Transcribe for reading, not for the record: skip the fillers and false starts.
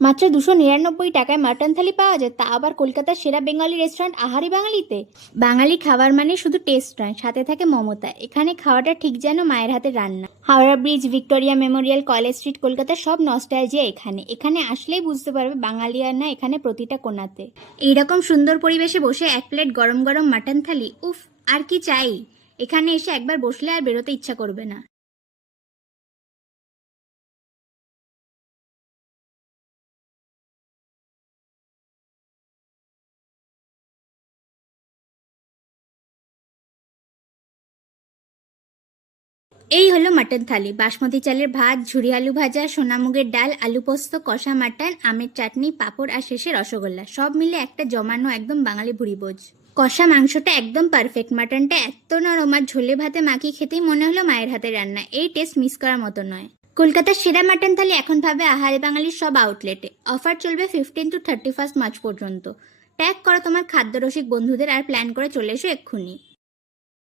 মাত্র 299 টাকায় মাটন থালি পাওয়া যায়, তা আবার কলকাতার সেরা বেঙ্গলি রেস্টুরেন্ট আহারি বাঙালিতে। বাঙালি খাবার মানে শুধু টেস্ট নয়, সাথে থাকে মমতা। এখানে খাওয়াটা ঠিক যেন মায়ের হাতের রান্না। Howrah bridge, Victoria Memorial, college street, কলকাতার সব নস্টালজিয়া এখানে। এখানে আসলেই বুঝতে পারবে বাঙালি আর না এখানে প্রতিটা কোণাতে। এইরকম সুন্দর পরিবেশে বসে এক প্লেট গরম গরম মাটন থালি, উফ, আর কি চাই। এখানে এসে একবার বসলে আর বেরোতে ইচ্ছা করবে না। এই হলো মাটন থালি। বাসমতি চালের ভাত, ঝুরি আলু ভাজা, সোনামুগের ডাল, আলু পোস্ত, কষা মাটন, আমের চাটনি, পাঁপড় আর শেষে রসগোল্লা, সব মিলে একটা জমানো একদম বাঙালি ভুরিভোজ। কষা মাংসটা একদম পারফেক্ট, মাটনটা এত নরম আর ঝোলে ভাতে মাখিয়ে খেতেই মনে হলো মায়ের হাতের রান্না। এই টেস্ট মিস করার মতো নয়। কলকাতার সেরা মাটন থালি এখন পাবে আহারে বাঙালির সব আউটলেটে। অফার চলবে 15 to 31 মার্চ পর্যন্ত। ট্যাগ করো তোমার খাদ্যরসিক বন্ধুদের আর প্ল্যান করে চলে এসো এক্ষুনি।